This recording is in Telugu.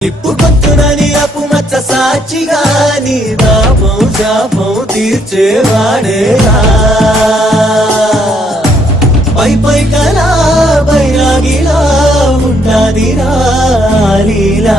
నిప్పుకొచ్చునని అపుమచ్చ సాక్షిగా నీ దాపం శాపం తీర్చేవాడేరా పై పై కలా బైరాగిలా ఉంటాదిరా లీలా